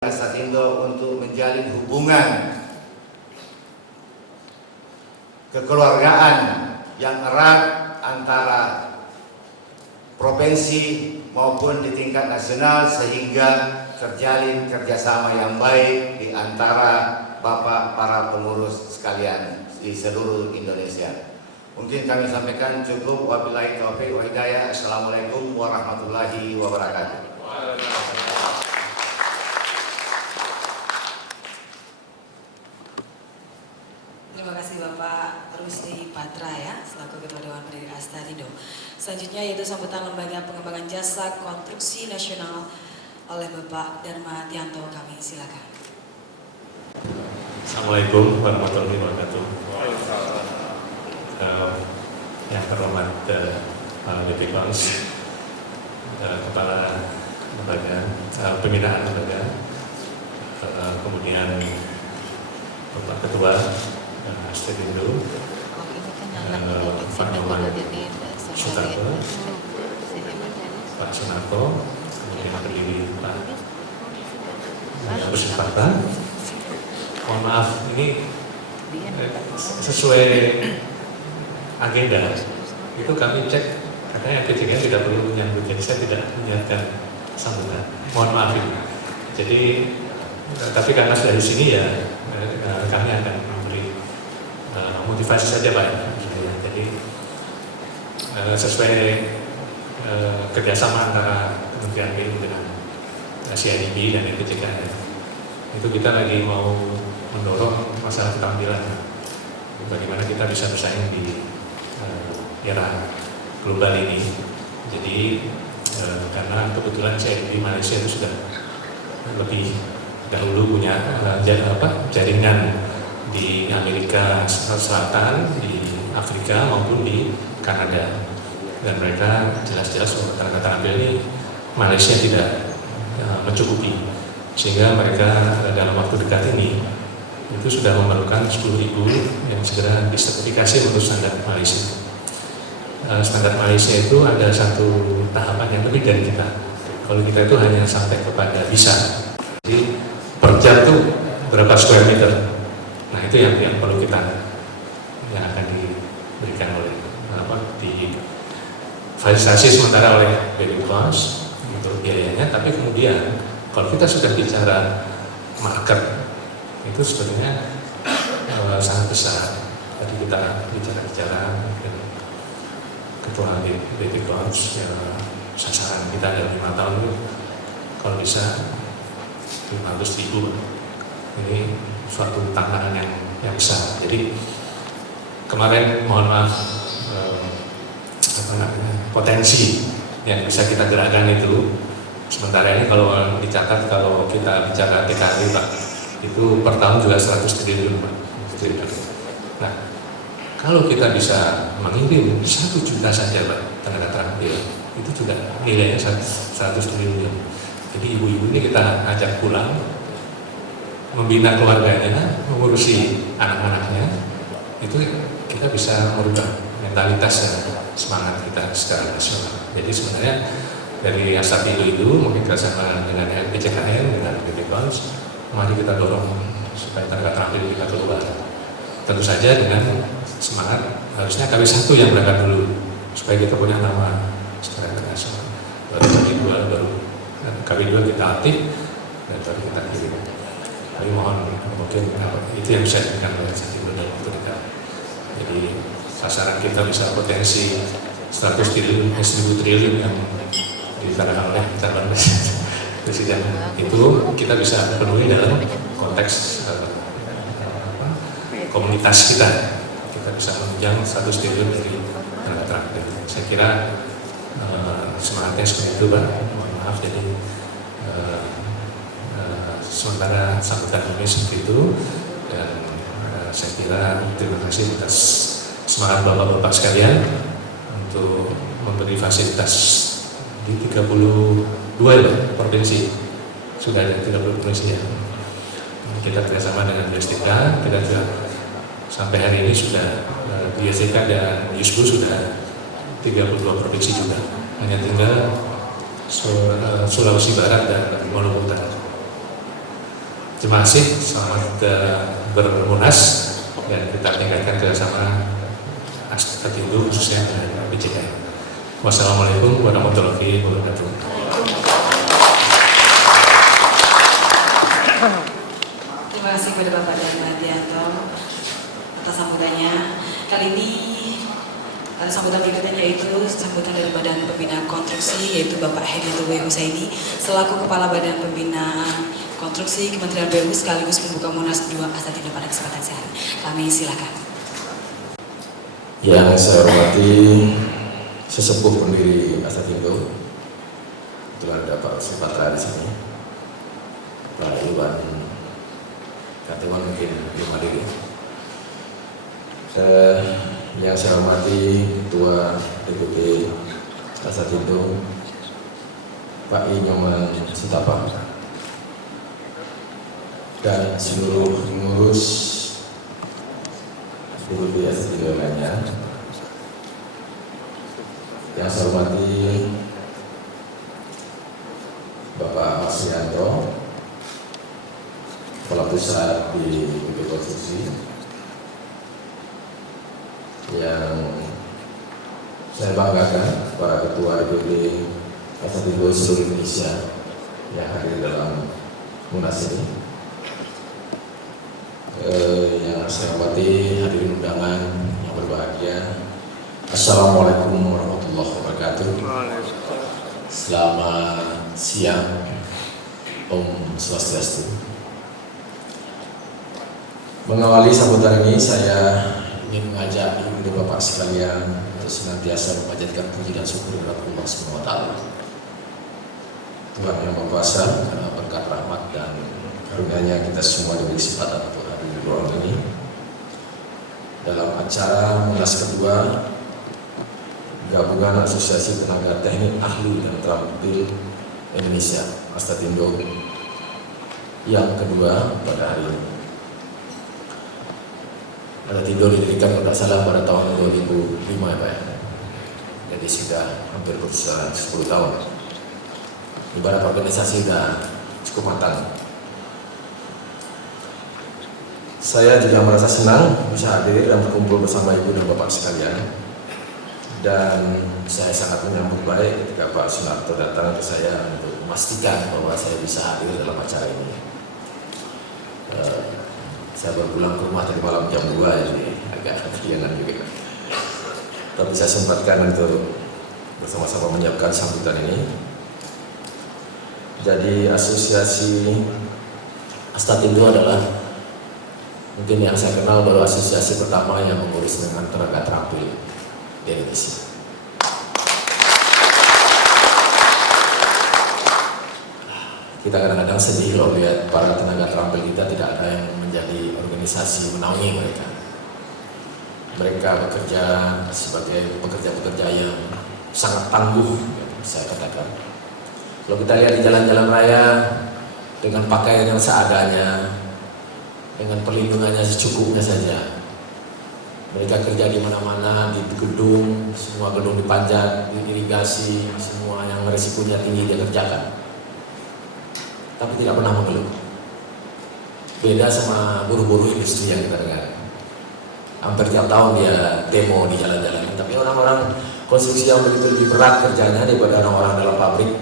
Satindo untuk menjalin hubungan kekeluargaan yang erat antara provinsi maupun di tingkat nasional, sehingga terjalin kerjasama yang baik di antara Bapak para pengurus sekalian di seluruh Indonesia. Mungkin kami sampaikan cukup. Wabillahi taufiq wa hidayah. Assalamualaikum warahmatullahi wabarakatuh. Terima kasih Bapak Rusdi Patra ya, selaku Ketua Dewan Pendiri Astarindo. Selanjutnya yaitu sambutan Lembaga Pengembangan Jasa Konstruksi Nasional oleh Bapak Dharma Tianto. Kami silakan. Assalamualaikum warahmatullahi wabarakatuh. Yang terhormat Detik Bans, Kepala Lembaga Pembinaan Lembaga, kemudian Bapak Ketua Astarindo, Pak Muhammad Sutarto, Pak Sunarto, kemudian pendiri Pak Rusdi Patra. Mohon maaf, ini sesuai agenda itu kami cek, katanya ketiganya tidak perlu menyambut, jadi saya tidak menyiapkan sambutan. Mohon maaf ini. Jadi tapi karena sudah di sini ya kami akan memberi motivasi saja Pak. Jadi sesuai kerjasama antara Kementerian PU dengan CIDB dan LPJKN, itu kita lagi mau mendorong masalah keterampilan, bagaimana kita bisa bersaing di era global ini. Jadi karena kebetulan CIDB Malaysia itu sudah lebih dahulu punya jaringan di Amerika Selatan, di Afrika maupun di Kanada, dan mereka jelas-jelas tenaga terampil ini Malaysia tidak mencukupi, sehingga mereka dalam waktu dekat ini itu sudah memerlukan 10.000 yang segera disertifikasi menurut standar Malaysia. Standar Malaysia itu ada satu tahapan yang lebih dari kita. Kalau kita itu hanya sampai kepada bisa. Jadi per jam itu berapa square meter. Nah itu yang perlu kita, yang akan diberikan oleh di fasilitasi sementara oleh BPOS untuk biayanya. Tapi kemudian kalau kita sudah bicara market, itu sebenarnya sangat besar. Tadi kita bicara Ketua BPOS, sasaran kita dalam 5 tahun itu kalau bisa 500.000. Ini suatu tantangan yang besar. Jadi kemarin mohon maaf, potensi yang bisa kita gerakkan itu sementara ini kalau dicatat, kalau kita bicara TKD Pak, itu per tahun juga 100 triliun Pak. Nah, kalau kita bisa mengirim 1 juta saja Pak tenaga terampil, itu juga nilainya 100 triliun. Jadi ibu-ibu ini kita ajak pulang, membina keluarganya, mengurusi anak-anaknya, itu kita bisa merubah mentalitas dan semangat kita secara nasional. Jadi sebenarnya dari Astarindo itu mungkin bersama dengan LPJKN, dengan BPOS, mari kita dorong supaya tenaga terampil kita keluar. Tentu saja dengan semangat, harusnya KW1 yang berangkat dulu supaya kita punya nama secara internasional. Baru KW2 KW2 kita aktif dan baru kita kirim. Tapi mohon mungkin itu yang bisa diberikan oleh Astarindo dalam waktu dekat. Jadi sasaran kita bisa potensi 100 triliun, 1.000 triliun yang ditarakan oleh calon presiden, itu kita bisa penuhi dalam konteks komunitas kita. Kita bisa menunjang 100 triliun dari tenaga terampil. Saya kira semangatnya seperti itu Pak. Mohon maaf, jadi sementara sambutan ini seperti itu, dan saya kira terima kasih atas semangat Bapak-Bapak sekalian untuk memberi fasilitas di 32 provinsi. Sudah ada 30 provinsi ya. Kita kerjasama dengan BSTK, kita juga sampai hari ini sudah BSTK dan Yusbu sudah 32 provinsi juga. Hanya tinggal Sulawesi Barat dan Maluku Utara. Terima kasih, selamat bermunas dan kita tingkatkan kerjasama Astatindo khususnya dengan BCK. Wassalamualaikum warahmatullahi wabarakatuh. Terima kasih kepada Bapak Darmantianto atas sambutannya. Kali ini sambutan berikutnya yaitu sambutan dari Badan Pembina Konstruksi, yaitu Bapak Hedi Tuwe Husaini selaku Kepala Badan Pembina Konstruksi Kementerian BUMN sekaligus pembuka Munas 2 Astatindo pada kesempatan siang. Kami silakan. Yang saya hormati sesepuh pendiri Astatindo, kebetulan ada Pak Patra di sini, Pak Iwan Katewan mungkin belum hadir. Yang saya hormati Ketua DPP Astatindo, Pak I. Nyoman Sutapa, dan seluruh pengurus DPP Astatindo lainnya. Yang saya hormati Bapak Marsianto, Kepala Pusat di BP Konstruksi. Yang saya banggakan para Ketua DPP Astatindo seluruh Indonesia yang hadir dalam Munas ini. Yang saya hormati hadirin undangan yang berbahagia, Assalamualaikum warahmatullahi wabarakatuh. Selamat siang, Om Swastiastu. Mengawali sambutan ini, saya ingin mengajak ibu bapak sekalian untuk senantiasa memanjatkan puji dan syukur kepada Allah Subhanahu wa Ta'ala, Tuhan yang Maha Kuasa, karena berkat rahmat dan karunia-Nya kita semua diberi kesempatan untuk hadir di ruang ini dalam acara Munas kedua Gabungan Asosiasi Tenaga Teknik Ahli dan Terampil Indonesia Astatindo yang kedua pada hari ini. Astatindo didirikan kalau tidak salah pada tahun 2005 ya Pak. Jadi sudah hampir berusia 10 tahun. Ibarat organisasi sudah cukup matang. Saya juga merasa senang bisa hadir dan berkumpul bersama ibu dan bapak sekalian. Dan saya sangat menyambut baik ketika Pak Sunarto datang ke saya untuk memastikan bahwa saya bisa hadir dalam acara ini. Saya baru pulang ke rumah tadi malam jam 2, jadi agak kegiatan juga. Tapi saya sempatkan untuk bersama-sama menyiapkan sambutan ini. Jadi asosiasi Astatindo adalah mungkin yang saya kenal baru asosiasi pertama yang mengurus dengan tenaga terampil di Indonesia. Kita kadang-kadang sedih loh lihat para tenaga terampil kita tidak ada yang menjadi organisasi menaungi mereka. Mereka bekerja sebagai pekerja-pekerja yang sangat tangguh, saya katakan. Kalau kita lihat di jalan-jalan raya dengan pakaian yang seadanya, dengan perlindungannya secukupnya saja. Mereka kerja di mana-mana, di gedung, semua gedung dipanjat, diirigasi, semua yang risikonya tinggi dia kerjakan. Tapi tidak pernah mengeluh. Beda sama buruh-buruh industri yang kita dengar. Hampir tiap tahun dia demo di jalan-jalan. Tapi orang-orang konstruksi yang begitu lebih berat kerjanya daripada orang-orang dalam pabrik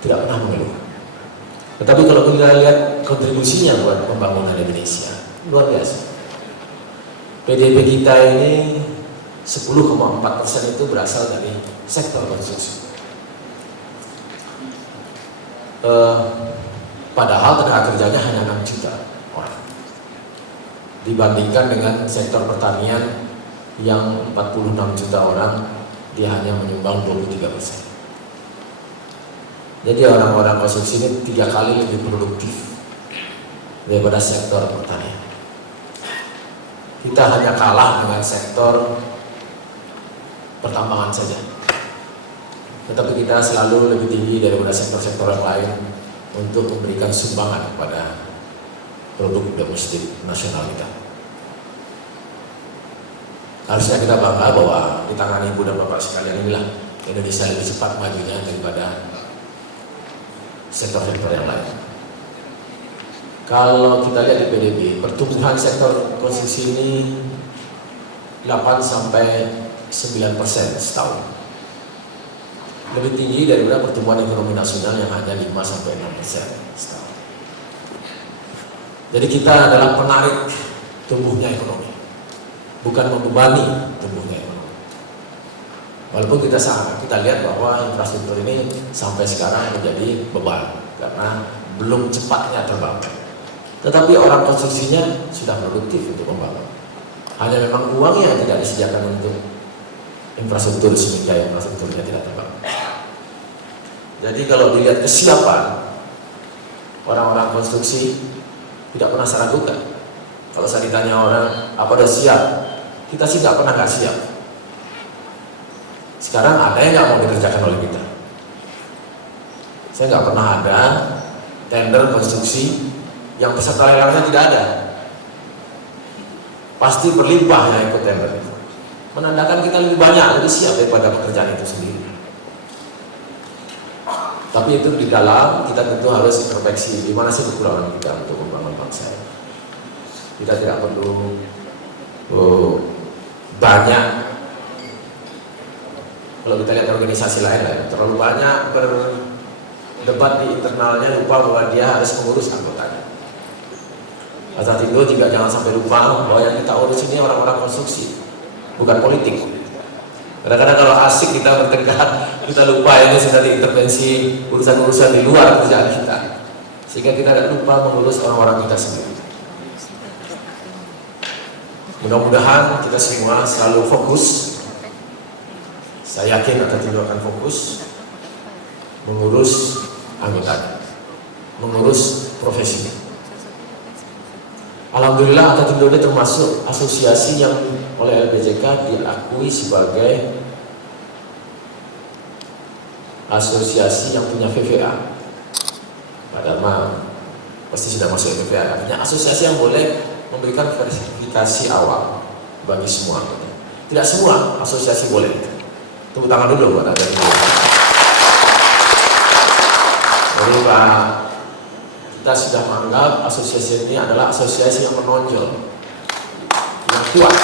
tidak pernah mengeluh. Tetapi kalau kita lihat kontribusinya buat pembangunan Indonesia, luar biasa. PDB kita ini 10,4% itu berasal dari sektor konstruksi. Padahal tenaga kerjanya hanya 6 juta orang. Dibandingkan dengan sektor pertanian yang 46 juta orang, dia hanya menyumbang 23%. Jadi orang-orang konstruksi ini 3 kali lebih produktif daripada sektor pertanian. Kita hanya kalah dengan sektor pertambangan saja. Tetapi kita selalu lebih tinggi daripada sektor-sektor yang lain untuk memberikan sumbangan kepada produk domestik nasional kita. Harusnya kita bangga bahwa di tangan ibu dan bapak sekalian inilah Indonesia lebih cepat majunya daripada sektor-sektor yang lain. Kalau kita lihat di PDB, pertumbuhan sektor konstruksi ini 8 sampai 9% setahun. Lebih tinggi daripada pertumbuhan ekonomi nasional yang hanya 5 sampai 6% setahun. Jadi kita adalah penarik tumbuhnya ekonomi, bukan membebani tumbuhnya ekonomi. Walaupun kita lihat bahwa infrastruktur ini sampai sekarang menjadi beban karena belum cepatnya terbangun. Tetapi orang konstruksinya sudah produktif untuk membangun. Hanya memang uang yang tidak disediakan untuk infrastruktur sehingga infrastrukturnya tidak terbangun. Jadi kalau dilihat kesiapan orang-orang konstruksi tidak pernah saya ragukan. Kalau saya ditanya orang apa udah siap, kita sih nggak pernah nggak siap. Sekarang ada yang nggak mau dikerjakan oleh kita. Saya nggak pernah ada tender konstruksi yang peserta lelangnya tidak ada. Pasti berlimpah yang ikut tender itu. Menandakan kita lebih banyak, lebih siap daripada pekerjaan itu sendiri. Tapi itu di dalam kita tentu harus introspeksi di mana sih kekurangan kita untuk membangun bangsa. Kita tidak perlu banyak. Kalau kita lihat organisasi lain terlalu banyak berdebat di internalnya, lupa bahwa dia harus mengurus anggotanya. Asatindo juga jangan sampai lupa bahwa yang kita urus ini orang-orang konstruksi, bukan politik. Kadang-kadang kalau asik kita bertengkar, kita lupa ini sudah diintervensi urusan-urusan di luar kerjaan kita, sehingga kita tidak lupa mengurus orang-orang kita sendiri. Mudah-mudahan kita semua selalu fokus. Saya yakin Asatindo akan fokus mengurus anggotanya, mengurus profesinya. Alhamdulillah Asatindo ini termasuk asosiasi yang oleh LPJK diakui sebagai asosiasi yang punya VVA. Padahal pasti sudah masuk VVA. Artinya asosiasi yang boleh memberikan verifikasi awal bagi semua anggota. Tidak semua asosiasi boleh. Tepuk tangan dulu buat Asatindo. Jadi Pak, kita sudah menganggap asosiasi ini adalah asosiasi yang menonjol, yang kuat,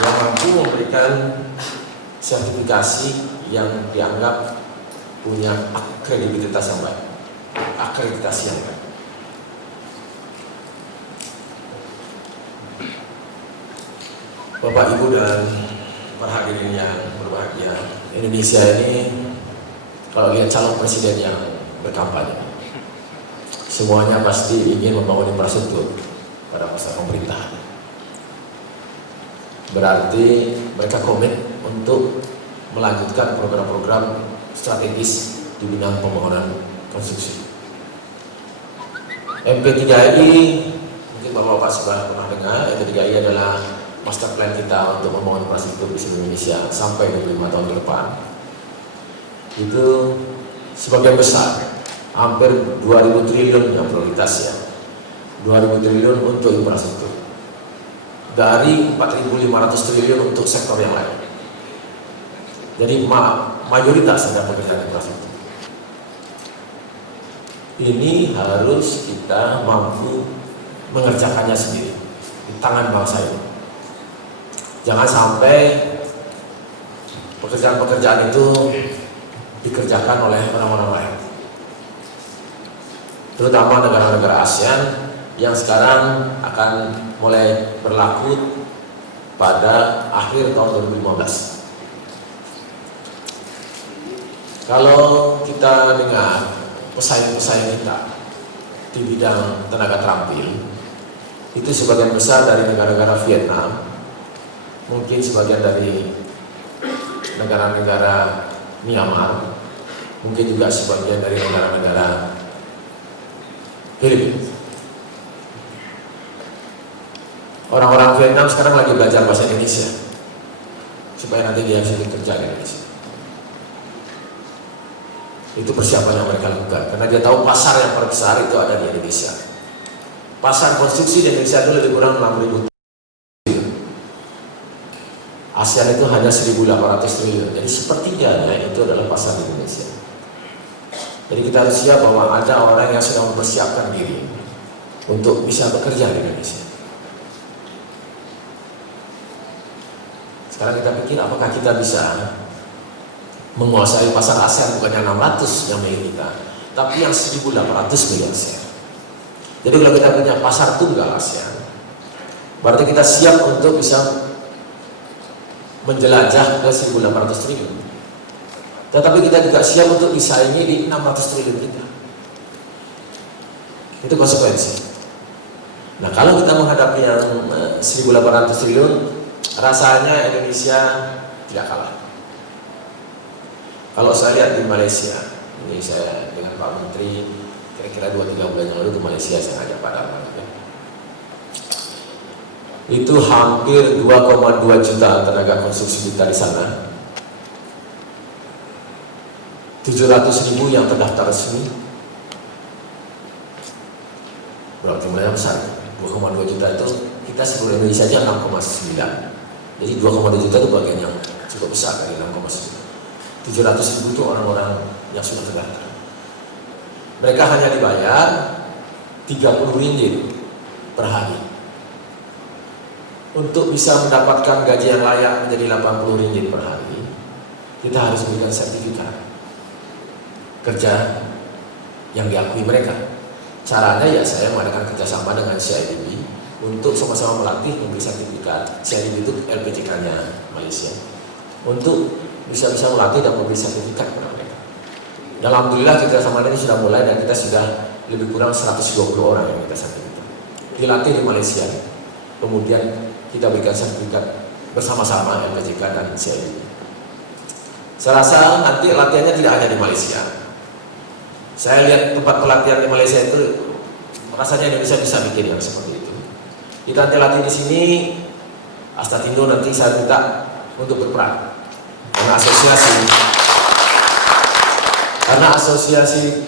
yang mampu memberikan sertifikasi yang dianggap punya kredibilitas yang baik, akreditasi yang baik. Bapak, Ibu, dan para hadirin yang berbahagia, Indonesia ini kalau lihat calon presiden yang berkampanye, semuanya pasti ingin membangun infrastruktur pada masa pemerintahan. Berarti mereka komit untuk melanjutkan program-program strategis di bidang pembangunan konstruksi. MP3I, mungkin Bapak-Bapak sudah pernah dengar, MP3I adalah master plan kita untuk membangun infrastruktur di seluruh Indonesia sampai 25 tahun ke depan. Itu sebagian besar, hampir 2.000 triliun yang prioritas ya, 2.000 triliun untuk infrastruktur, dari 4.500 triliun untuk sektor yang lain. Jadi mayoritas ada pekerjaan infrastruktur. Ini harus kita mampu mengerjakannya sendiri di tangan bangsa ini. Jangan sampai pekerjaan-pekerjaan itu dikerjakan oleh orang-orang lain, terutama negara-negara ASEAN yang sekarang akan mulai berlaku pada akhir tahun 2015. Kalau kita dengar pesaing-pesaing kita di bidang tenaga terampil, itu sebagian besar dari negara-negara Vietnam, mungkin sebagian dari negara-negara Myanmar, mungkin juga sebagian dari negara-negara Filipina. Orang-orang Vietnam sekarang lagi belajar bahasa Indonesia supaya nanti dia bisa kerja di Indonesia. Itu persiapan yang mereka lakukan karena dia tahu pasar yang terbesar itu ada di Indonesia. Pasar konstruksi di Indonesia itu lebih kurang 6.000 triliun. ASEAN itu hanya 1.800 triliun. Jadi sepertiganya itu adalah pasar di Indonesia. Jadi kita harus siap bahwa ada orang yang sedang mempersiapkan diri untuk bisa bekerja di Indonesia. Sekarang kita pikir apakah kita bisa menguasai pasar ASEAN, bukan yang 600 yang milik kita, tapi yang 1.800 miliar share. Jadi kalau kita punya pasar tunggal ASEAN, berarti kita siap untuk bisa menjelajah ke 1.800 triliun. Tetapi kita juga siap untuk disaingi di 600 triliun kita. Itu konsekuensi. Nah, kalau kita menghadapi yang 1.800 triliun, rasanya Indonesia tidak kalah. Kalau saya lihat di Malaysia, ini saya dengan Pak Menteri kira-kira 2-3 bulan yang lalu ke Malaysia, saya ngajak Pak Darman. Itu hampir 2,2 juta tenaga konstruksi kita di sana. 700.000 yang terdaftar resmi. Berarti jumlahnya besar. 2,2 juta itu kita seluruh Indonesia aja 6,9. Jadi 2,2 juta itu bagian yang cukup besar dari 6,9. 700.000 itu orang-orang yang sudah terdaftar. Mereka hanya dibayar 30 ringgit per hari. Untuk bisa mendapatkan gaji yang layak menjadi 80 ringgit per hari, kita harus berikan sertifikat kerja yang diakui mereka. Caranya ya saya mengadakan kerjasama dengan CIDB untuk sama-sama melatih memberi sertifikat. CIDB itu LPJK-nya Malaysia, untuk bisa-bisa melatih dan memberi sertifikat kepada mereka. Dan alhamdulillah kita sama ini sudah mulai, dan kita sudah lebih kurang 120 orang yang kita sertifikat dilatih di Malaysia. Kemudian kita berikan sertifikat bersama-sama LPJK dan CIDB. Saya rasa nanti latihannya tidak hanya di Malaysia. Saya lihat tempat pelatihan di Malaysia itu, rasanya Indonesia bisa bikin yang seperti itu. Kita nanti latih di sini, Astatindo nanti saya minta untuk berperan karena asosiasi